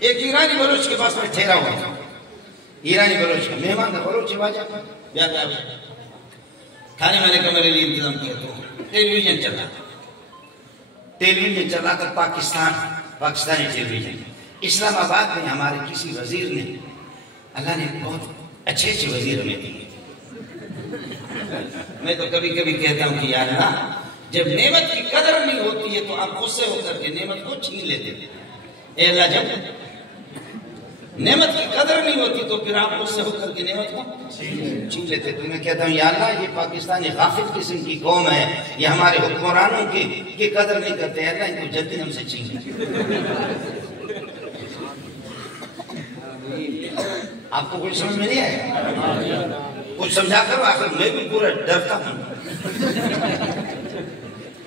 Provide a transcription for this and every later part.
ایک ایرانی بلوچ کے پاس میں ٹھہرا ہوا تھا، ایرانی بلوچ کا مہمان تھا، بلوچ واجہ کھانے وانے کا میرے لیے انتظام کیا تو ٹیلی ویژن چل رہا تھا، ٹیلی ویژن چل رہا تھا پاکستانی ٹیلی ویژن۔ اسلام آباد میں ہمارے کسی وزیر نے، اللہ نے بہت اچھے اچھے وزیر ہمیں دیے۔ میں تو کبھی کبھی کہتا ہوں کہ یا اللہ، جب نعمت کی قدر نہیں ہوتی ہے تو آپ غصے ہو کر کے نعمت کو چھین لیتے ہیں۔ اے اللہ، جب نعمت کی قدر نہیں ہوتی تو پھر آپ غصے ہو کر کے نعمت کو چھین لیتے ہیں۔ تو میں کہتا ہوں یا اللہ، یہ پاکستانی غافل قسم کی قوم ہے، یہ ہمارے حکمرانوں کی قدر نہیں کرتے ہیں، اللہ ان کو جلدی ہم سے چھین لے۔ آپ کو کچھ سمجھ میں نہیں آیا؟ کچھ سمجھا کرو، آخر میں بھی پورا ڈرتا ہوں،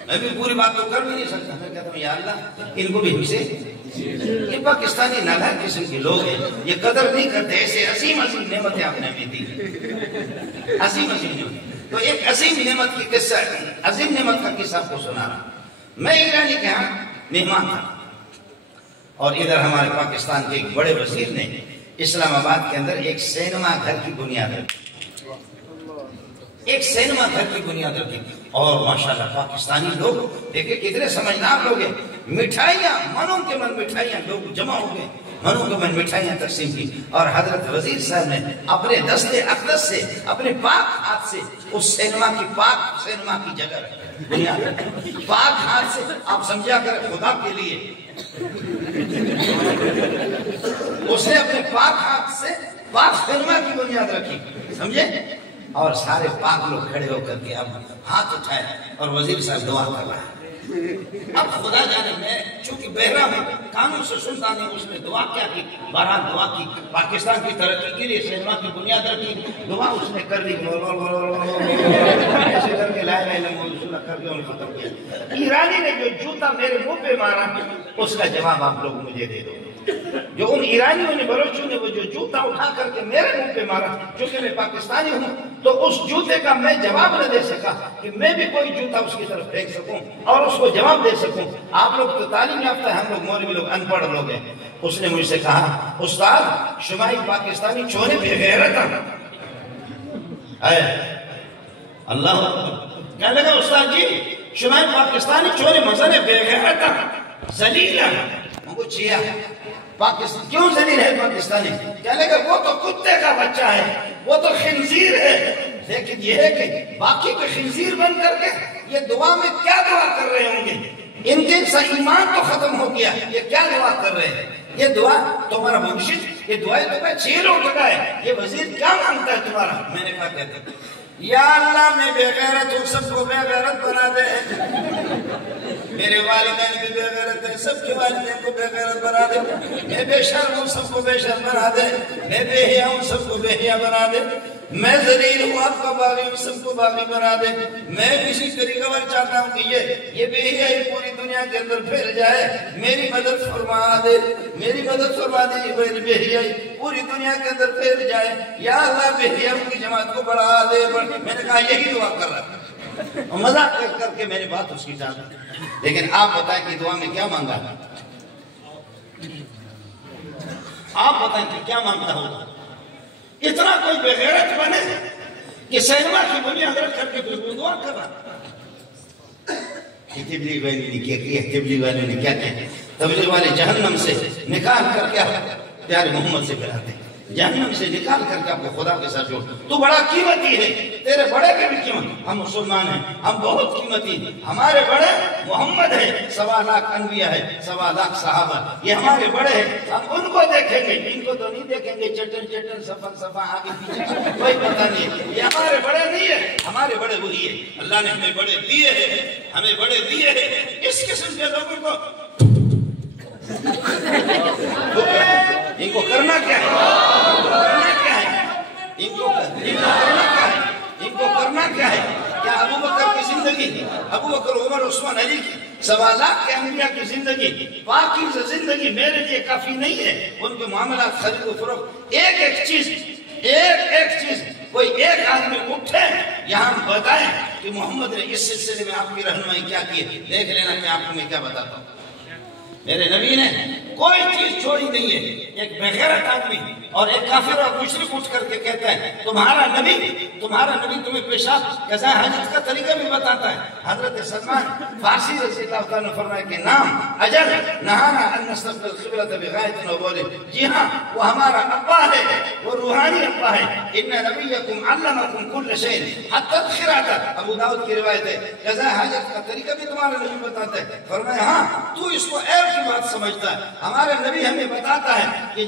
میں بھی پوری بات تو کر بھی نہیں سکتا۔ میں کہتا ہوں یا اللہ، ان کو بھی ہم سے، یہ پاکستانی نالائق قسم کے لوگ ہیں، یہ قدر نہیں کرتے، ایسے عظیم عظیم نعمتیں آپ نے ہمیں دی، عظیم عظیم نعمت۔ تو ایک عظیم نعمت کی قصہ، عظیم نعمت کا قصہ آپ کو سنا رہا۔ میں ایرانی کے ہاں مہمان تھا، اور ادھر ہمارے پاکستان کے ایک بڑے وزیر نے اسلام آباد کے اندر ایک سینما گھر کی بنیاد رکھی، ایک سینما گھر کی بنیاد رکھی۔ اور ماشاءاللہ پاکستانی لوگ دیکھیں کتنے سمجھدار لوگ ہیں، مٹھائیاں منوں کے من مٹھائیاں، لوگ جمع ہو گئے، منوں کے من مٹھائیاں تقسیم کی، اور حضرت وزیر صاحب نے اپنے دست اقدس سے، اپنے پاک ہاتھ سے اس سینما کی پاک سینما کی جگہ رکھی، بنیاد رکھی، پاک ہاتھ سے۔ آپ سمجھا کر خدا کے لیے اس نے اپنے پاک ہاتھ سے پاک سینما کی بنیاد رکھی، سمجھے؟ اور سارے پاک لوگ کھڑے ہو کر کے اب ہاتھ اٹھائے اور وزیر صاحب دعا کر رہا ہے۔ اب خدا جانے، میں چونکہ بہرا ہوں، کانوں سے سنتا نہیں، اس نے دعا کیا کی، بہرحال دعا کی، پاکستان کی ترقی کے لیے سینما کی بنیاد رکھی، دعا اس نے کر دی، ایسے کر کے لا الہ الا اللہ رسول اللہ کر کے انہوں نے ختم کیا۔ ایرانی نے جو جوتا میرے منہ پہ مارا، اس کا جواب آپ لوگ مجھے دے دو۔ جو ان ایرانیوں نے، بلوچوں نے وہ جو جوتا اٹھا کر کے میرے منہ پہ مارا، چونکہ میں پاکستانی ہوں تو اس جوتے کا میں جواب نہ دے سکا کہ میں بھی کوئی جوتا اس کی طرف پھینک سکوں اور اس کو جواب دے سکوں۔ آپ لوگ تو تعلیم یافتہ ہیں، ہم لوگ مولوی لوگ ان پڑھ لوگ ہیں۔ اس نے مجھ سے کہا استاد شمائی پاکستانی چورے بے غیرت ہے۔ اللہ کہنے لگا استاد جی شمائی پاکستانی چورے مزن بے غیرت ذلیل ہے۔ ہم کو چیا پاکستان کیوں ذلیل ہے پاکستانی؟ کہنے لگا وہ تو کتے کا بچہ ہے، وہ تو خنزیر ہے، لیکن یہ ہے کہ باقی کے خنزیر بن کر کے یہ دعا میں کیا دعا کر رہے ہوں گے؟ ان کے ایمان تو ختم ہو گیا، یہ کیا دعا کر رہے ہیں؟ یہ دعا تمہارا مرشد، یہ دعائیں تمہیں چیروں چکا ہے، یہ وزیر کیا مانگتا ہے تمہارا؟ میں نے کہا کہتے یا اللہ میں بے غیرت ہوں، سب کو بے غیرت بنا دے، میرے والدین بھی بے غیرت ہیں، سب کے والدین کو بے غیرت بنا دے، میں بے شرم ہوں، سب کو بے شرم بنا دے، میں بے حیا ہوں، سب کو بے حیا بنا دے، میں ذلیل ہوں، آپ کا باغی ہوں، سب کو باغی بنا دے۔ میں کسی طریقہ پر چاہتا ہوں کہ یہ بے حیائی پوری دنیا کے اندر پھیل جائے، میری مدد فرما دے، میری مدد فرما دے، یہ بے حیائی پوری دنیا کے اندر پھیل جائے، یا اللہ بے حیاؤں کی جماعت کو بڑھا دے۔ میں نے کہا یہی دعا کر رہا تھا، اور مذاق کر کے میری بات اس کی جان۔ لیکن آپ بتائیں کہ دعا میں کیا مانگا، آپ بتائیں کہ کیا مانگتا ہوگا؟ اتنا کوئی بغیرت بنے کہ سینما کی بنیاد رکھ کر کے کوئی دعا کر رہا۔ تبلیغ والوں نے کیا کہا؟ تبلیغ والے جہنم سے نکال کر کے پیارے محمد سے پھیلاتے، جہنم سے نکال کر کے آپ کو خدا کے ساتھ جوڑ۔ تو بڑا قیمتی ہے، تیرے بڑے کے بھی قیمت، ہم مسلمان ہیں، ہم بہت قیمتی، ہمارے بڑے محمد ہے، 1.25 لاکھ انبیاء ہے، 1.25 لاکھ صحابہ، یہ ہمارے بڑے ہیں، ہم ان کو دیکھیں گے، ان کو تو نہیں دیکھیں گے، چٹن صفا آگے پیچھے کوئی پتہ نہیں ہے، یہ ہمارے بڑے نہیں ہے، ہمارے بڑے وہی ہے۔ اللہ نے ہمیں بڑے دیے ہیں، ہمیں بڑے دیے ہیں، اس قسم کے لوگوں کو ان کو کرنا کیا ہے، کرنا کیا ہے، ان کو کرنا کیا ہے، ان کو کرنا کیا ہے؟ کیا ابو بکر کی زندگی، ابو بکر عمر عثمان علی کی 1.25 لاکھ کے انبیاء کی زندگی، پاکیزہ زندگی میرے لیے کافی نہیں ہے؟ ان کے معاملات خرید و فروخت، ایک ایک چیز کوئی ایک آدمی اٹھے یہاں بتائیں کہ محمد نے اس سلسلے میں آپ کی رہنمائی کیا کی ہے، دیکھ لینا کہ آپ کو میں کیا بتاتا ہوں۔ میرے نبی نے کوئی چیز چھوڑی نہیں ہے. ایک بغیرت آدمی اور ایک کافر اور مشرک اٹھ کر کے کہتا ہے تمہارا نبی تمہیں پیشاب قضاء حاجت کا طریقہ بھی بتاتا ہے. حضرت سلمان فارسی رضی اللہ تعالیٰ نے فرمایا کہ نام اجل نہانا ان نستقبل القبلۃ بغایۃ و بول. جی ہاں وہ ہمارا ابا ہے, وہ روحانی ابا ہے. ان نبیکم علمکم کل شیء حتی الخراۃ. ابو داؤد کی روایت ہے قضاء حاجت کا طریقہ بھی تمہارا نبی بتاتا ہے. فرمایا ہاں تو اس کو عیب کی بات سمجھتا ہے. ہمارا نبی ہمیں بتاتا ہے کہ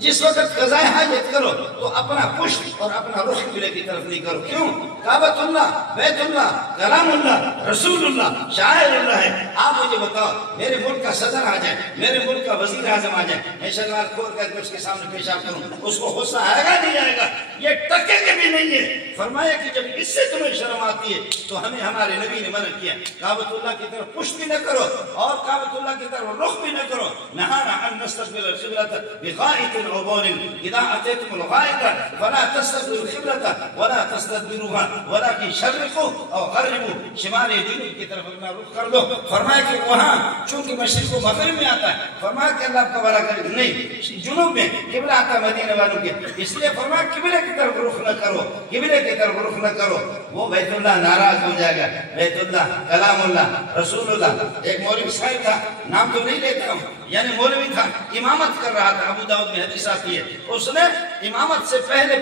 جس وقت قضاء حاجت کرو تو اپنا پشت اور اپنا رخ قبلے کی طرف نہیں کرو. کیوں؟ کعبۃ اللہ, بیت اللہ, کلام اللہ, رسول اللہ, شاعر اللہ ہے. آپ مجھے بتاؤ میرے ملک کا صدر آ جائے, میرے ملک کا وزیر اعظم آ جائے, میں شلوار کھول کر کے اس کے سامنے پیشاب کروں, اس کو غصہ آئے گا نہیں آئے گا؟ یہ ٹکے کے بھی نہیں ہے. فرمایا کہ جب اس سے تمہیں شرم آتی ہے تو ہمیں ہمارے نبی نے منع کیا کعبۃ اللہ کی طرف پشت بھی نہ کرو اور کعبۃ اللہ کی طرف رخ بھی نہ کرو. نہانا ان نستقبل القبلۃ بغایۃ و بول. اذا اتيتم الغائط فلا تستقبلوا القبلة ولا تستدبروها ولكن شرقوا او غربوا. شمال جنوب کی طرف اپنا رخ کر دو. فرمایا کہ وہاں چونکہ مشرق و مغرب میں آتا ہے, فرمایا کہ اللہ کا بڑا کرے نہیں جنوب میں قبلہ آتا مدینہ والوں کے, اس لیے فرمایا قبلے کی طرف رخ نہ کرو, قبلے کی طرف رخ نہ کرو. وہ بیت اللہ ناراض ہو جائے گا. بیت اللہ, کلام اللہ, رسول اللہ. ایک مولوی صاحب تھا, نام تو نہیں لیتا ہوں, یعنی مولوی تھا, امامت کر رہا تھا. ابو داؤد میں حدیث آتی ہے اس نے امامت سے پہلے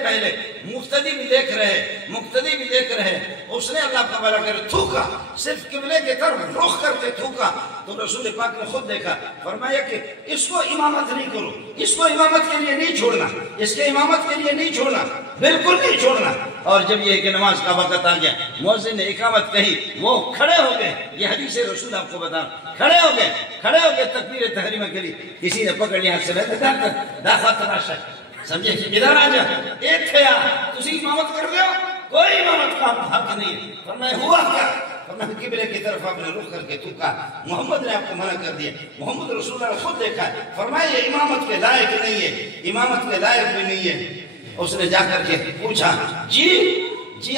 مقتدی بھی دیکھ رہے اس نے اللہ کا بھلا کرے تھوکا, صرف قبلے کی طرف رخ کر کے تھوکا. تو رسول پاک نے خود دیکھا, فرمایا کہ اس کو امامت نہیں کرو, اس کو امامت کے لیے نہیں چھوڑنا, اس کے امامت کے لیے نہیں چھوڑنا, بالکل نہیں چھوڑنا. اور جب یہ کہ نماز کا وقت آ گیا, مؤذن نے اقامت کہی, وہ کھڑے ہو گئے. یہ حدیث رسول آپ کو بتا, کھڑے ہو گئے تکبیر تحریمہ کے لیے. کسی نے پکڑ لیا سے داخل تراشا, سمجھے کہ ادھر آ جا, ایک تھے تسی امامت کر دیا, کوئی امامت کا حق نہیں. فرمایا ہوا کیا؟ فرمایا قبلے کی طرف آپ نے رخ کر کے تھوکا. محمد نے آپ کو منع کر دیا, محمد رسول اللہ نے خود دیکھا ہے. فرمایا یہ امامت کے لائق نہیں ہے, امامت کے لائق بھی نہیں ہے. اس نے جا کر کے پوچھا, جی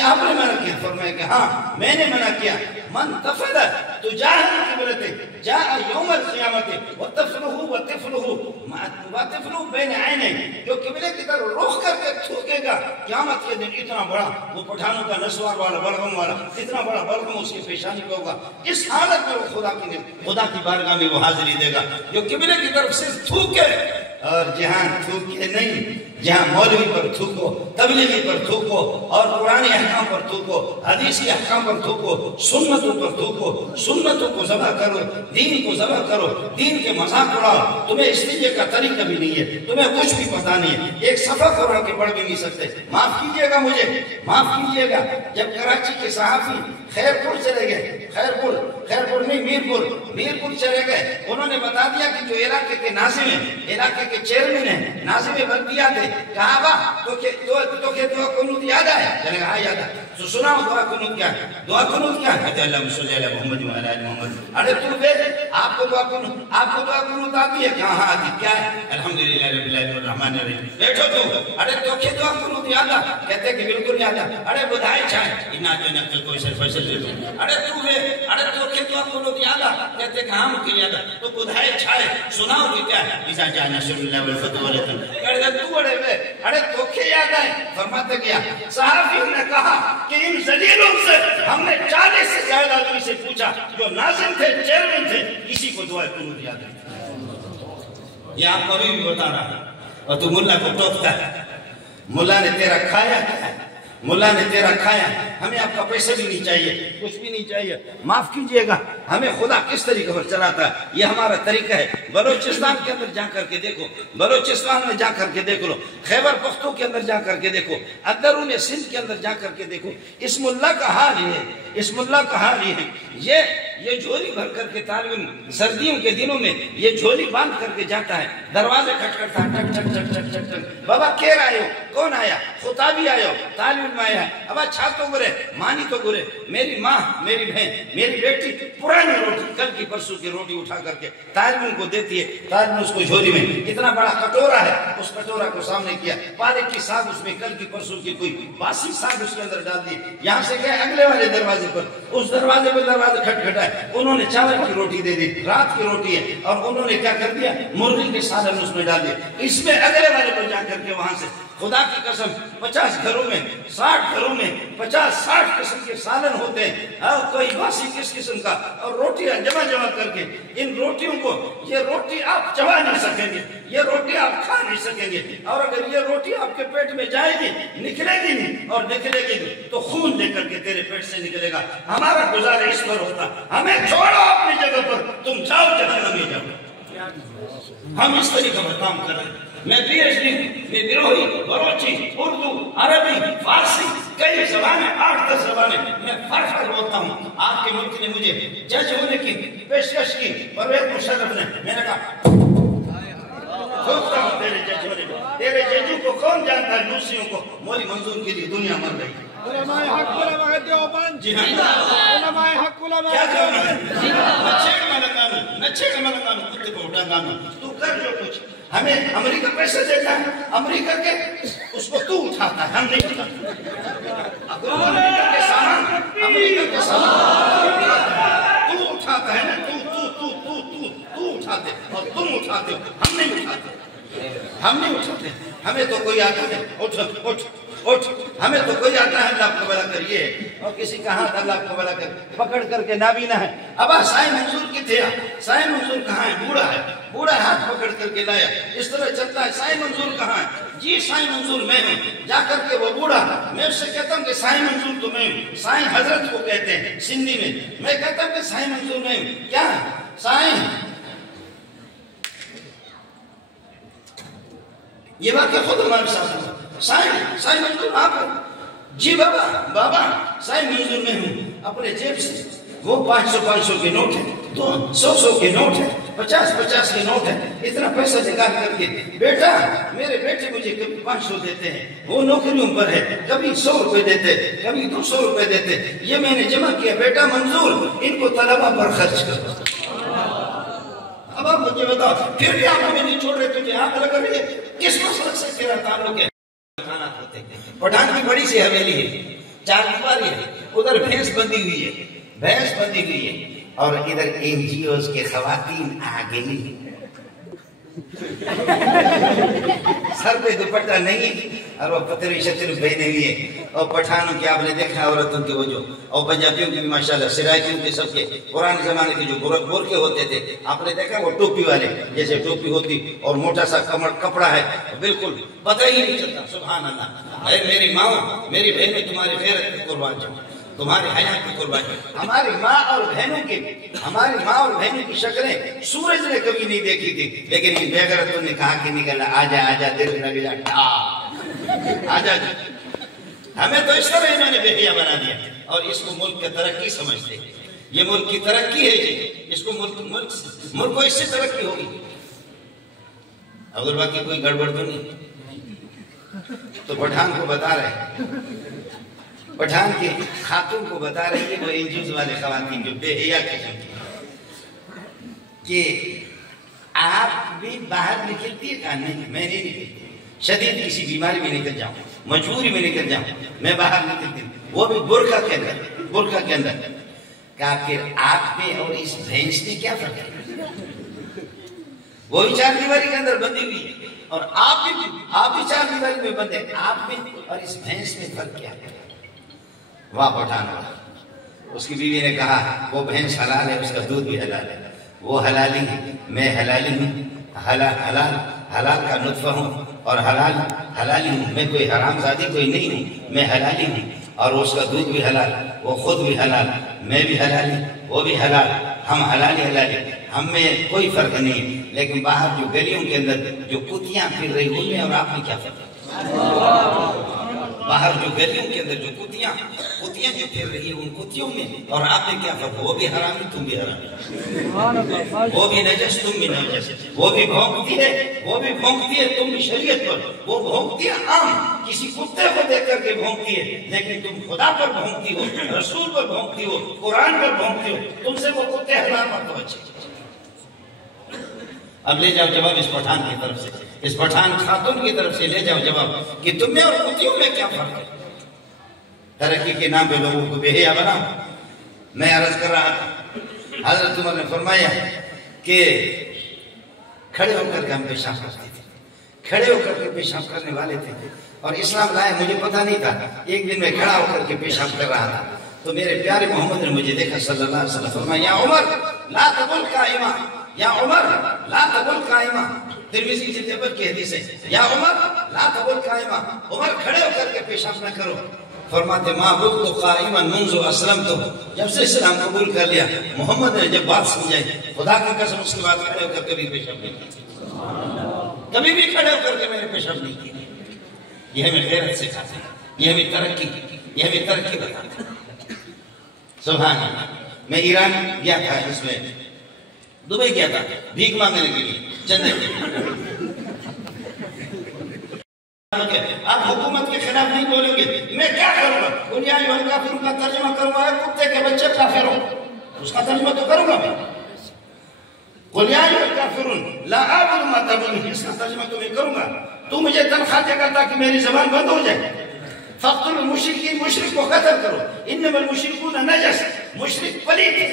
آپ نے منع کیا؟ فرمایا کہ ہاں میں نے منع کیا. من تفل تجاه القبلة جاء يوم القيامة وطفله بين عينيه. جو قبلے کی طرف رخ کر کے تھوکے گا قیامت کے دن اتنا بڑا, وہ پٹھانوں کا نسوار والا بلغم والا, اتنا بڑا بلغم اس کی پیشانی پہ ہوگا. اس حالت میں وہ خدا کی بارگاہ میں وہ حاضری دے گا. جو قبلے کی طرف صرف تھوکے, اور جہاں تھوکے نہیں, جہاں مولوی پر تھوکو, تبلیغی پر تھوکو, اور قرآنی احکام پر تھوکو, حدیثی احکام پر تھوکو, سنتوں پر تھوکو, سنتوں کو ذبح کرو, دین کو ذبح کرو, دین کے مذاق اڑاؤ. تمہیں استنجے کا طریقہ بھی نہیں ہے, تمہیں کچھ بھی پتہ نہیں ہے, ایک صفحہ قرآن کے پڑھ بھی نہیں سکتے. معاف کیجئے گا مجھے, معاف کیجئے گا. جب کراچی کے صحافی خیرپور چلے گئے, خیرپور نہیں میرپور چلے گئے, انہوں نے بتا دیا کہ جو علاقے کے ناظم ہیں, علاقے کے چیئرمین ہیں, ناظم بلدیہ تھے, کہا با تو کہ دعا قنوت یاد ہے؟ کہنے کہا یاد ہے. تو سناؤ دعا قنوت کیا ہے؟ دعا قنوت کیا ہے؟ کہتے ہیں اللہم صلی علی محمد و علی محمد. ارے تو بے آپ کو دعا قنوت آتی ہے؟ کہاں ہاں آتی. کیا ہے؟ الحمدللہ رب العالمین الرحمن الرحیم. بیٹھو تو, ارے تو کہ دعا قنوت یاد ہے؟ کہتے ہیں کہ بالکل یاد ہے. ارے بدھائی چاہے انا جو نقل کوئی سر فیصل دے دو. ارے تو بے, ارے تو کہ دعا قنوت یاد ہے؟ کہتے ہیں کہ ہاں مکل یاد ہے. تو بدھائی چھائے سناؤ کہ کیا ہے؟ اذا جاء نصر اللہ والفتح والفتح. کہتے ہیں تو بڑے بے, ارے تو کہ یاد ہے؟ فرماتا گیا صحافیوں نے کہا کہ ان ذلیلوں سے ہم نے 40 سے زیادہ آدمی سے پوچھا جو ناظم تھے, چیئرمین تھے, کسی کو دعا قنوت یاد ہے. یہ آپ کو بھی بتا رہا ہے. اور تو ملا کو ٹوکتا ہے, ملا نے تیرا کھایا ہے, ملا نے تیرا کھایا. ہمیں آپ کا پیسے بھی نہیں چاہیے, کچھ بھی نہیں چاہیے. معاف کیجئے گا, ہمیں خدا کس طریقے پر چلاتا ہے یہ ہمارا طریقہ ہے. بلوچستان کے اندر جا کر کے دیکھو, بلوچستان میں جا کر کے دیکھ لو, خیبر پختو کے اندر جا کر کے دیکھو, اندرون سندھ کے اندر جا کر کے دیکھو. اس ملا کا حال یہ ہے, اس ملا کا حال یہ ہے. یہ جھولی بھر کر کے طالب علم سردیوں کے دنوں میں یہ جھولی باندھ کر کے جاتا ہے, دروازے کھٹکھٹاتا ہے, ٹک ٹک ٹک ٹک ٹک ٹک. بابا کیر آئے ہو؟ کون آیا؟ خطابی آئے ہو, طالب علم آیا ہے. ابا چھاتو برے مانی تو برے، میری ماں، میری بہن، میری بیٹی پرانی روٹی، کل کی پرسوں کی روٹی اٹھا کر کے طالبوں کو دیتی ہے، طالب اس کو جھولی میں اتنا بڑا کٹورا ہے، اس کٹورا کو سامنے کیا، پالک کی ساگ اس میں کل کی پرسوں کی کوئی باسی ساگ اس کے اندر ڈال دی، یہاں سے گئے اگلے والے دروازے پر، اس دروازے پر دروازہ کھٹکھٹائے، انہوں نے چاول کی روٹی دے دی، رات کی روٹی ہے، اور انہوں نے کیا کر دیا، مرغی کے سالن اس میں ڈال دیا، اس میں اگلے والے پر جا کر کے وہاں سے خدا کی قسم 50 گھروں میں 60 گھروں میں 50-60 قسم کے سالن ہوتے ہیں، اور کوئی باسی کس قسم کا، اور روٹیاں جمع کر کے، ان روٹیوں کو، یہ روٹی آپ چبا نہیں سکیں گے، یہ روٹی آپ کھا نہیں سکیں گے، اور اگر یہ روٹی آپ کے پیٹ میں جائے گی نکلے گی نہیں، اور نکلے گی تو خون لے کر کے تیرے پیٹ سے نکلے گا، ہمارا گزارا اس پر ہوتا، ہمیں چھوڑو اپنی جگہ پر، تم جاؤ جہنم میں جاؤ، ہم اس طریقے پر کام کر رہے ہیں۔ میں پی ایچ ڈی، میں بروہی، بروچی، اردو، عربی، فارسی، کئی زبانیں، 8-10 زبانیں میں فرق بولتا ہوں۔ آپ کے ملک نے مجھے جج ہونے کی پیشکش کی، پرویز مشرف نے، میں نے کہا سوچتا ہوں تیرے جج ہونے کو، تیرے ججوں کو کون جانتا ہے، دوسریوں کو، مولی منظور کے لیے دنیا مر رہی ہے۔ علماء حق، علماء دیوبند، جی ہاں، علماء حق، علماء کیا کرنا ہے؟ نچے کا ملنگانو، کتے کو اٹھانگانو، تو کر جو کچھ، ہمیں امریکہ پیسے دیتا ہے، امریکہ کے اس کو تو اٹھاتا ہے، ہم نہیں اٹھاتا، امریکہ کے سامان تو اٹھاتا ہے نا، تو اٹھاتے اور تم اٹھاتے ہو، ہم نہیں اٹھاتے، ہمیں تو کوئی آتا ہے، اٹھ، ہمیں تو کوئی آتا ہے، اللہ آپ کو بلا کریے، اور کسی کا ہاتھ اللہ آپ کو بلا کر پکڑ کر کے نابینا ہے، ابا سائیں منظور کی تھے، سائیں منظور کہاں ہے، بوڑھا ہاتھ پکڑ کر کے لایا، اس طرح چلتا ہے، سائیں منظور کہاں ہے، جی سائیں منظور میں ہوں، جا کر کے وہ بوڑھا، میں اس سے کہتا ہوں کہ سائیں منظور تو میں ہوں، سائیں حضرت کو کہتے ہیں سندھی میں کہتا ہوں کہ سائیں منظور میں ہوں، کیا ہے سائیں، یہ واقعہ خود ہمارے ساتھ، سائیں منظور آپ، جی بابا سائیں منظور میں ہوں، اپنے جیب سے وہ 500 کے نوٹ ہیں، 100 کے نوٹ ہیں، 50 کے نوٹ ہیں، اتنا پیسہ نکال کر کے، بیٹا میرے بیٹے مجھے کبھی 500 دیتے ہیں، وہ نوکریوں پر ہے، کبھی 100 روپے دیتے، کبھی 200 روپے دیتے، یہ میں نے جمع کیا، بیٹا منظور ان کو طلبہ پر خرچ کرو۔ اب آپ مجھے بتاؤ، پھر بھی آپ ہمیں نہیں چھوڑ رہے، تجھے آنکھ لگ رہی ہے، کس مسئلہ سے تیرا تعلق ہے؟ پٹھان کی بڑی سی حویلی ہے، 4 دیواری ہے، ادھر بھینس بندھی ہوئی ہے، اور ادھر NGOs کے خواتین آ گئی، سر پہ دوپٹہ نہیں، اور وہ پتری شتری پہنے ہوئی ہے، اور پٹھانوں کی آپ نے دیکھا عورتوں کے وہ جو، اور پنجابیوں کی بھی ماشاءاللہ، سرائکیوں کے سب کے، پرانے زمانے کے جو گورکھے ہوتے تھے، آپ نے دیکھا وہ ٹوپی والے، جیسے ٹوپی ہوتی اور موٹا سا کپڑا ہے، بالکل پتہ ہی نہیں چلتا، سبحان اللہ۔ اے میری ماں، میری بہنیں تمہاری غیرت کی قربان جاؤں، تمہاری حیات کی قربان جاؤں۔ ہماری ماں اور بہنوں کی شکلیں سورج نے کبھی نہیں دیکھی تھی، لیکن ان بے غیرتوں نے کہا کہ نکلا، آجا دل لگ جا، آجا، ہمیں تو اس طرح انہوں نے بے حیا بنا دیا، اور اس کو ملک کی ترقی سمجھتے، یہ ملک کی ترقی ہے جی، اس کو ملک کو اس سے ترقی ہوگی، اگر باقی کوئی گڑبڑ تو نہیں۔ تو پٹھان کو بتا رہے، پٹھان کے خاتون کو بتا رہے کہ وہ NGOs والے خواتین جو بے حیا قسم کی، کہ آپ بھی باہر نکلتی ہے، کہا نہیں میں نہیں نکلتی، شدید کسی بیماری میں نکل جاؤں، مجبوری میں نکل جاؤں، میں باہر نکلتی ہوں، وہ بھی برقع کے اندر، کہا پھر آپ میں اور اس بھینس میں کیا فرق ہے؟ وہی 4 دیواری کے اندر بندی ہوئی ہے، اور آپ بھی 4 دیواری میں بندے، آپ میں اور اس بھینس میں فرق کیا ہے؟ واہ پٹھان واہ۔ اس کی بیوی نے کہا وہ بھینس حلال ہے، اس کا دودھ بھی حلال ہے، وہ حلالی ہے، میں حلالی ہوں، حلال کا نطفہ ہوں، اور حلالی ہوں، میں کوئی حرام زادی کوئی نہیں ہوں، میں حلالی ہوں، اور اس کا دودھ بھی حلال، وہ خود بھی حلال، میں بھی حلالی، وہ بھی حلال، ہم حلالی، ہم میں کوئی فرق نہیں، لیکن باہر جو گلیوں کے اندر جو کتیاں پھر رہی ان میں اور آپ میں کیا فرق ہے؟ باہر جو گلیوں کے اندر جو کتیاں جو پھر رہی ہیں ان کتیوں میں اور آپ میں کیا فرق؟ وہ بھی حرامی تم بھی حرامی، وہ بھی نجس تم بھی نجس، وہ بھی بھونکتی ہے تم بھی شریعت پر، وہ بھونکتی ہے عام کسی کتے کو دیکھ کر کے بھونکتی ہے، لیکن تم خدا پر بھونکتی ہو، رسول پر بھونکتی ہو، قرآن پر بھونکتی ہو، تم سے وہ کتے حرام تو اچھے۔ اب لے جاؤ جواب اس پٹھان کی طرف سے، اس پٹھان خاتون کی طرف سے لے جاؤ جواب کہ تم میں اور کتیوں میں کیا فرق ہے؟ ترقی کے نام پہ لوگوں کو بے حیا بنا۔ میں عرض کر رہا تھا حضرت عمر نے فرمایا کہ کھڑے ہو کر کے ہم پیشاب کرتے تھے، کھڑے ہو کر کے پیشاب کرنے والے تھے، اور اسلام لائے مجھے پتہ نہیں تھا۔ ایک دن میں کھڑا ہو کر کے پیشاب کر رہا تھا تو میرے پیارے محمد نے مجھے دیکھا صلی اللہ علیہ وسلم، فرمایا یا عمر لا تبل قائمہ، یا عمر لا تبل قائمہ، ترمذی جلد اول کی حدیث ہے، یا عمر لا تبل قائمہ، عمر کھڑے ہو کر کے پیشاب نہ کرو۔ فرماتے ما بلت قائما منذ اسلمت، جب سے اسلام قبول کر لیا محمد نے جب بات سمجھائی، خدا کی قسم اس کے بعد کھڑے ہو کر کبھی پیشاب نہیں کیا، کبھی بھی کھڑے ہو کر کے میں نے پیشاب نہیں کیا۔ یہ ہمیں غیرت سکھاتے ہیں، یہ ہمیں ترقی بتاتے ہیں۔ سبحان اللہ۔ میں ایران گیا تھا، اس میں دبئی گیا تھا بھیک مانگنے کے لیے، چندے کے لیے۔ آپ حکومت کے خلاف نہیں بولیں گے، میں کیا کروں گا؟ قل یا ایھا الکافرون کا ترجمہ کروں گا کتے کے بچے کافر ہو، اس کا ترجمہ تو کروں گا میں۔ قل یا ایھا الکافرون لا اعبد ما تعبدون، اس کا ترجمہ تو میں کروں گا۔ تو مجھے تنخواہ دے گا تاکہ میری زبان بند ہو جائے۔ فاقتلوا المشرکین، مشرک کو قتل کرو، انما المشرکون نجس، مشرک پلید ہے،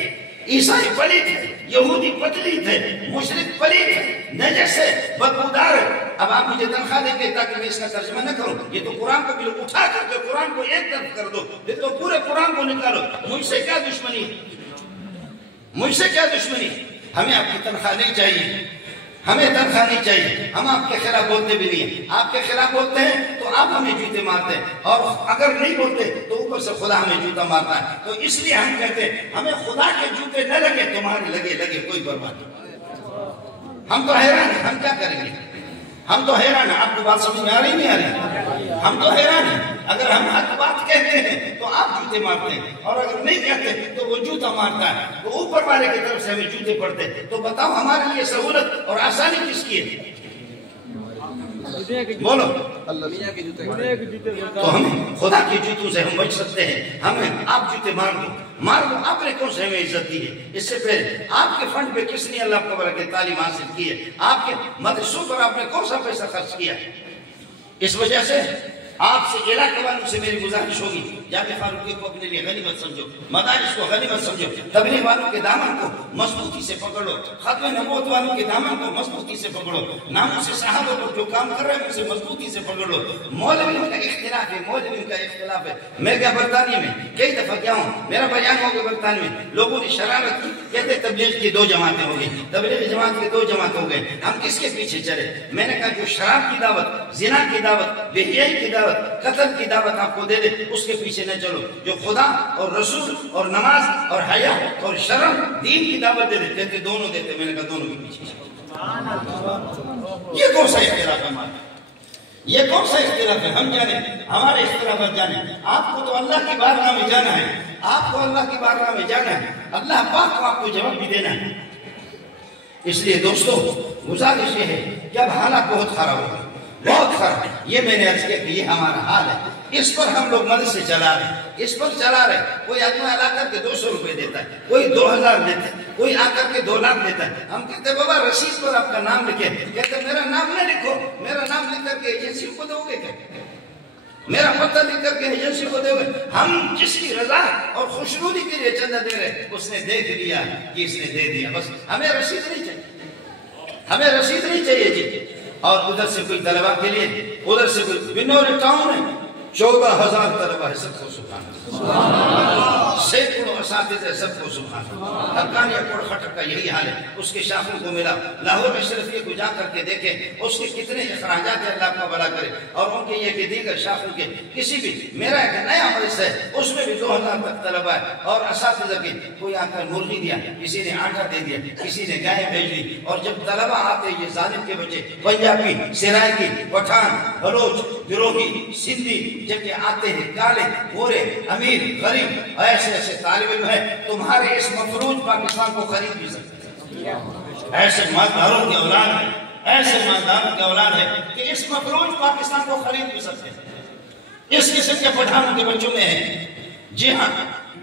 عیسائی پلید ہے، یہودی پلیت ہے، مشرک پلید ہے، نجس ہے، بدبودار ہے۔ اب آپ مجھے تنخواہ دیں گے تاکہ میں اس کا ترجمہ نہ کروں؟ یہ تو قرآن کو بھی اٹھا کر کے قرآن کو ایک طرف کر دو، یہ تو پورے قرآن کو نکالو۔ مجھ سے کیا دشمنی؟ مجھ سے کیا دشمنی؟ ہمیں آپ کی تنخواہ نہیں چاہیے، ہمیں تنخواہ نہیں چاہیے، ہم آپ کے خلاف بولتے بھی نہیں ہیں۔ آپ کے خلاف بولتے ہیں تو آپ ہمیں جوتے مارتے ہیں، اور اگر نہیں بولتے تو اوپر سے خدا ہمیں جوتا مارتا ہے۔ تو اس لیے ہم کہتے ہیں ہمیں خدا کے جوتے نہ لگے، تمہارے لگے کوئی پرواہ نہیں۔ ہم تو حیران ہیں، ہم کیا کریں گے؟ ہم تو حیران ہیں۔ آپ کو بات سمجھ میں آ رہی نہیں آ رہی؟ ہم تو حیران ہیں۔ اگر ہم حق بات کہتے ہیں تو آپ جوتے مارتے ہیں، اور اگر نہیں کہتے تو وہ جوتا مارتا ہے، تو اوپر والے کی طرف سے ہمیں جوتے پڑتے ہیں۔ تو بتاؤ ہمارے لیے سہولت اور آسانی کس کی ہے؟ بولو۔ تو ہم خدا کے جوتوں سے ہم بچ سکتے ہیں۔ ہمیں آپ جوتے مار دو، آپ نے کون سے ہمیں عزت دی ہے؟ اس سے پہلے آپ کے فنڈ پہ کس نے اللہ کو برکت تعلیم حاصل کی ہے؟ آپ کے مدرسوں پر آپ نے کون سا پیسہ خرچ کیا ہے؟ اس وجہ سے آپ سے علاقے والوں سے میری گزارش ہوگی، جامعہ فاروقیہ کو اپنے لیے غنیمت سمجھو، مدارس کو غنیمت سمجھو، تبلیغ والوں کے دامن کو مضبوطی سے پکڑو، ختم نبوت والوں کے دامن کو مضبوطی سے پکڑو، ناموس صحابہ پر جو کام کر رہے ہیں اسے مضبوطی سے پکڑو۔ مولویوں کا اختلاف ہے، میں گیا برطانیہ میں، کئی دفعہ گیا ہوں، میرا بیان ہو گیا برطانیہ میں، لوگوں نے شرارت کی، کہتے تبلیغ کی 2 جماعتیں ہو گئی، تبلیغ جماعت کے 2 جماعت ہو گئے، ہم کس کے پیچھے چلے؟ میں نے کہا جو شراب کی دعوت، زنا کی دعوت، بے حیائی کی دعوت، قتل کی دعوت آپ کو دے دے، اس کے پیچھے نہ چلو۔ جو خدا اور رسول اور نماز اور حیا اور شرم دین کی دعوت دے دے، کہتے دونوں دیتے، میں نے کہا دونوں کے پیچھے چلو۔ یہ کون سا اختلاف ہے ہمارا؟ یہ کون سا اختلاف ہے؟ ہم جانے ہمارے اختلافات جانے۔ آپ کو تو اللہ کی بارگاہ میں جانا ہے، آپ کو اللہ کی بارگاہ میں جانا ہے، اللہ پاک کو آپ کو جواب بھی دینا ہے۔ اس لیے دوستو گزارش یہ ہے کہ اب حالات بہت خراب ہو گئے، بہت خراب۔ یہ میں نے عرض کیا کہ یہ ہمارا حال ہے، اس پر ہم لوگ مدد سے چلا رہے ہیں، اس پر چلا رہے ہیں۔ کوئی آدمی آ کر کے 200 روپے دیتا ہے، کوئی 2000 دیتا ہے، کوئی آ کر کے 2 لاکھ دیتا ہے۔ ہم کہتے ہیں بابا رسید پر آپ کا نام لکھے، کہتے ہیں میرا نام نہ لکھو، میرا نام لکھ کر کے ایجنسی کو دو گے کیا؟ میرا پتہ لکھ کر کے ایجنسی کو دو گے؟ ہم جس کی رضا اور خوشنودی کے لیے چندہ دے رہے، اس نے دیکھ لیا کہ اس نے دے دیا، بس ہمیں رسید نہیں چاہیے، ہمیں رسید نہیں چاہیے جی۔ اور ادھر سے کوئی طلبہ کے لیے، ادھر سے کوئی بنور ٹاؤن ہے، 14,000 طلبہ ہے، سب کو سبحان اللہ، سینکڑوں اساتذہ، سب کو سبحان اللہ۔ حقانیہ کوڑ خٹک کا یہی حال ہے، اس کے شاخوں کو ملا۔ لاہور اشرفیہ کو جا کر کے دیکھیں، اس کے کتنے اخراجات ہیں، اللہ کا بھلا کرے۔ اور ان کے یہ کہ دیگر شاخوں کے کسی بھی، میرا ایک نیا مدرسہ ہے، اس میں بھی 2,000 تک طلبہ ہے، اور اساتذہ کے کوئی آ کر مرغی دیا، کسی نے آٹا دے دیا، کسی نے گائے بھیج دی۔ اور جب طلبہ آتے یہ ظالم کے بچے، پنجابی، سرائکی، پٹھان، بلوچ، گروہی، سندھی، جبکہ آتے ہیں کالے گورے امیر غریب ایسے ایسے طالب علم ہیں تمہارے اس مفروض پاکستان کو خرید بھی سکتے ہیں ایسے مالداروں کی اولاد ہے ایسے مالداروں کی اولاد ہے کہ اس مفروض پاکستان کو خرید بھی سکتے ہیں اس قسم کے پٹھانوں کے بچوں میں ہیں جی ہاں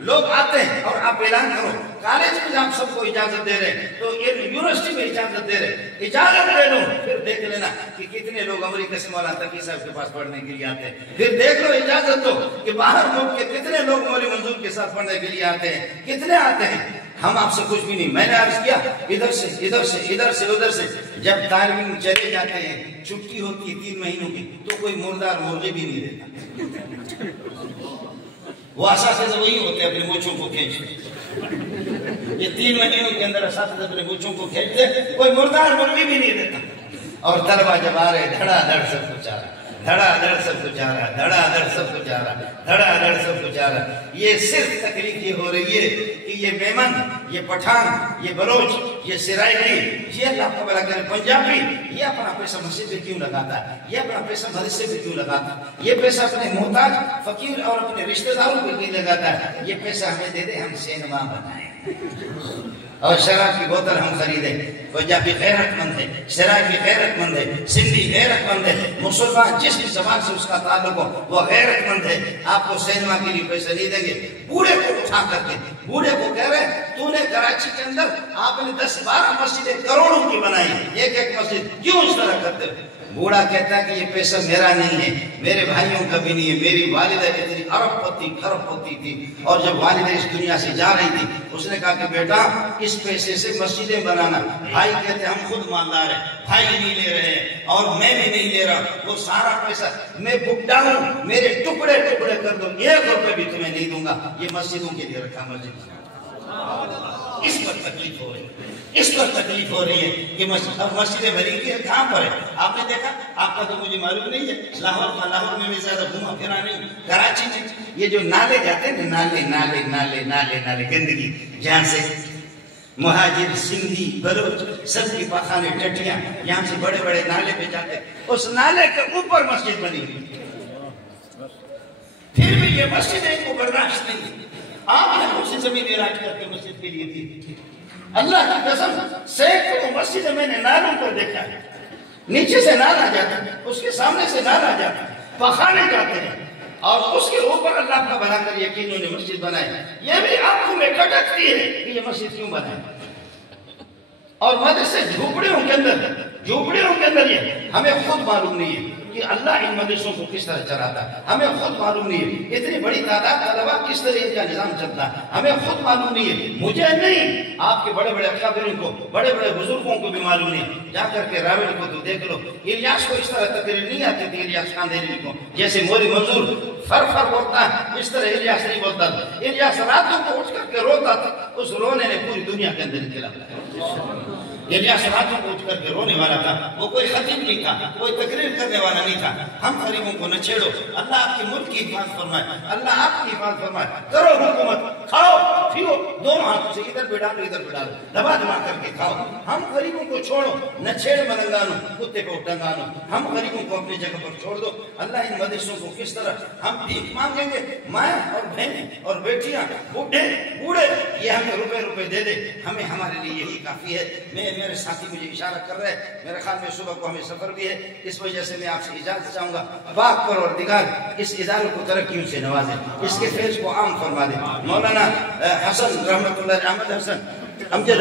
لوگ آتے ہیں اور آپ اعلان کرو کالج میں آپ سب کو اجازت دے رہے ہیں تو یونیورسٹی میں اجازت دے رہے ہیں اجازت دے لو پھر دیکھ لینا کہ کتنے لوگ امریکہ سے مولانا تقی صاحب کے پاس پڑھنے کے لیے آتے ہیں پھر دیکھ لو اجازت دو کہ باہر ملک کے کتنے لوگ مولوی منظور کے ساتھ پڑھنے کے لیے آتے ہیں کتنے آتے ہیں ہم آپ سے کچھ بھی نہیں میں نے عرض کیا ادھر سے ادھر سے ادھر سے ادھر سے جب طالب علم چلے جاتے ہیں چھٹی ہوتی ہے 3 مہینوں کی تو کوئی مردار مرغی بھی نہیں دیتا وہ اساتذہ وہی ہوتے ہیں اپنے مونچھوں کو کھینچتے یہ 3 مہینوں کے اندر اساتذہ اپنے مونچھوں کو کھینچتے کوئی مردار مرغی بھی نہیں دیتا اور طلبہ جب آ رہے دھڑا دھڑ سب کچھ آ رہا دھڑا دھڑ سب کچھ آ رہا دھڑا دھڑ سب کچھ آ رہا دھڑا دھڑ سب کچھ آ رہا یہ صرف تکلیف یہ ہو رہی ہے کہ یہ میمن یہ پٹھان یہ بلوچ یہ سرائکی یہ اللہ کا بلا کرے پنجابی یہ اپنا پیسہ مسجد پہ کیوں لگاتا ہے یہ اپنا پیسہ مدرسے پہ کیوں لگاتا ہے یہ پیسہ اپنے محتاج فقیر اور اپنے رشتہ داروں پہ کیوں لگاتا ہے یہ پیسہ ہمیں دے دے ہم سینما بنائیں اور شراب کی بوتل ہم خریدیں پنجابی غیرت مند ہے سرائکی غیرت مند ہے سندھی غیرت مند ہے مسلمان جس بھی زبان سے اس کا تعلق ہو وہ غیرت مند ہے آپ کو سینما کے لیے پیسہ نہیں دیں گے بوڑھے کو اٹھا کر کے بوڑھے کو کہہ رہے ہیں تو نے کراچی کے اندر آپ نے 10-12 مسجدیں کروڑوں کی بنائی ایک ایک مسجد کیوں اس طرح کرتے ہو بوڑھا کہتا ہے کہ یہ پیسہ میرا نہیں ہے میرے بھائیوں کا بھی نہیں ہے میری والدہ اتنی ارب پتی کھرب پتی تھی اور جب والدہ اس دنیا سے جا رہی تھی اس نے کہا کہ بیٹا اس پیسے سے مسجدیں بنانا بھائی کہتے ہم خود مالدار ہیں بھائی نہیں لے رہے ہیں اور میں بھی نہیں لے رہا وہ سارا پیسہ میں بڈھا ہوں میرے ٹکڑے ٹکڑے کر دو 1 روپے بھی تمہیں نہیں دوں گا یہ مسجدوں کے لیے رکھا مسجد اس پر تکلیف ہو رہی ہے اس پر تکلیف ہو رہی ہے کہ مسجدیں بھری کی ہے کہاں پر ہے آپ نے دیکھا آپ کا تو مجھے معلوم نہیں ہے لاہور میں بھی زیادہ گھوما پھرا نہیں کراچی میں یہ جو نالے جاتے ہیں نالے نالے نالے نالے نالے گندگی جہاں سے مہاجر سندھی بلوچ سب کی پخانے ٹٹیاں یہاں سے بڑے بڑے نالے پہ جاتے ہیں اس نالے کے اوپر مسجد بنی ہوئی پھر بھی یہ مسجد ان کو برداشت نہیں آپ نے ہم سے زمین اراج کر کے مسجد کے لیے دی اللہ کی قسم سینکڑوں مسجد میں نے نالوں پر دیکھا ہے نیچے سے نال آ جاتا ہے اس کے سامنے سے نال آ جاتا ہے پخانے جاتے ہیں اور اس کے اوپر اللہ کا بنا کر یقینوں نے مسجد بنائی یہ بھی آنکھوں میں کٹکتی ہے کہ یہ مسجد کیوں بنائی اور مدرسے جھوپڑیوں کے اندر یہ ہمیں خود معلوم نہیں ہے کہ اللہ ان مدرسوں کو کس طرح چلاتا ہے ہمیں خود معلوم نہیں ہے اتنی بڑی تعداد طلبہ کس طرح ان کا نظام چلتا ہے ہمیں خود معلوم نہیں ہے مجھے نہیں آپ کے بڑے بڑے اکابرین کو بڑے بڑے بزرگوں کو بھی معلوم نہیں جا کر کے راوڑ کو تو دیکھ لو الیاس کو اس طرح تقریر نہیں آتی تھی الیاس خاندانی کو جیسے مولوی منظور فر فر بولتا ہے اس طرح الیاس نہیں بولتا تھا الیاس راتوں کو اٹھ کر کے روتا تھا اس رونے نے پوری دنیا کے اندر انقلاب الیاس راتوں کو اٹھ کر کے رونے والا تھا وہ کوئی خطیب نہیں تھا کوئی تقریر کرنے والا نہیں تھا ہم غریبوں کو نہ چھیڑو اللہ آپ کے ملک کی حفاظت فرمائے اللہ آپ کی حفاظت فرمائے کرو حکومت کھاؤ پیو دونوں ہاتھوں سے ادھر پہ ڈالو ادھر پہ ڈالو دبا دبا کر کے کھاؤ ہم غریبوں کو چھوڑو نہ چھیڑ ملنگانو کتے کو ٹنگانو ہم غریبوں کو اپنی جگہ پر چھوڑ دو اللہ ان مدرسوں کو کس طرح ہم بھیک مانگیں گے ماں اور بہنیں اور بیٹیاں بوڑھے بوڑھے یہ ہمیں روپے دے دے ہمیں ہمارے لیے یہی کافی ہے میرے ساتھی مجھے اشارہ کر رہے ہیں میرے خیال میں صبح کو ہمیں سفر بھی ہے اس وجہ سے میں آپ سے اجازت چاہوں گا پاک پروردگار اس ادارے کو ترقیوں سے نوازے اس کے فیض کو عام فرما دے مولانا حسن رحمۃ اللہ امجد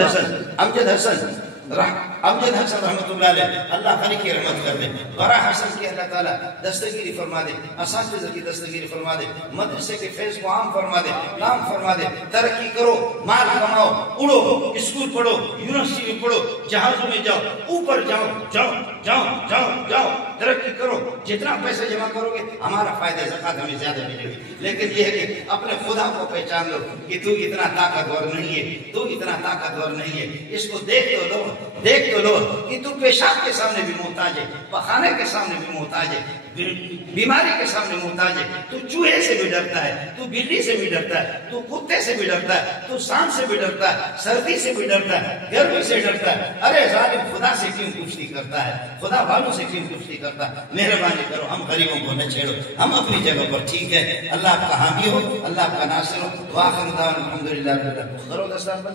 حسن رحمۃ اللہ علیہ اللہ خالی کی رحمت کر دے برا حسن کی اللہ تعالیٰ دستگیری فرما دے اساتذہ کی دستگیری فرما دے مدرسے کے فیض کو عام فرما دے نام فرما دے ترقی کرو مال کماؤ اڑو اسکول پڑھو یونیورسٹی میں پڑھو جہازوں میں جاؤ اوپر جاؤ ترقی کرو جتنا پیسے جمع کرو گے ہمارا فائدہ زکات ہمیں زیادہ ملے گی لیکن یہ ہے کہ اپنے خدا کو پہچان لو کہ تو اتنا طاقتور نہیں ہے اس کو دیکھ تو لو کہ تو پیشاب کے سامنے بھی محتاج ہے پخانے کے سامنے بھی محتاج ہے بیماری کے سامنے محتاج ہے تو چوہے سے بھی ڈرتا ہے تو بلی سے بھی ڈرتا ہے تو کتے سے بھی ڈرتا ہے تو سانپ سے بھی ڈرتا ہے سردی سے بھی ڈرتا ہے گرمی سے ڈرتا ہے ارے ظالم خدا سے کیوں کشتی کرتا ہے خدا والوں سے کیوں کشتی کرتا ہے مہربانی مہربانی کرو، ہم غریبوں کو نہ چھیڑو، ہم اپنی جگہ پر ٹھیک ہے، اللہ آپ کا حامی ہو، اللہ آپ کا ناصر ہو، وآخر دعوانا الحمدللہ رب العالمین۔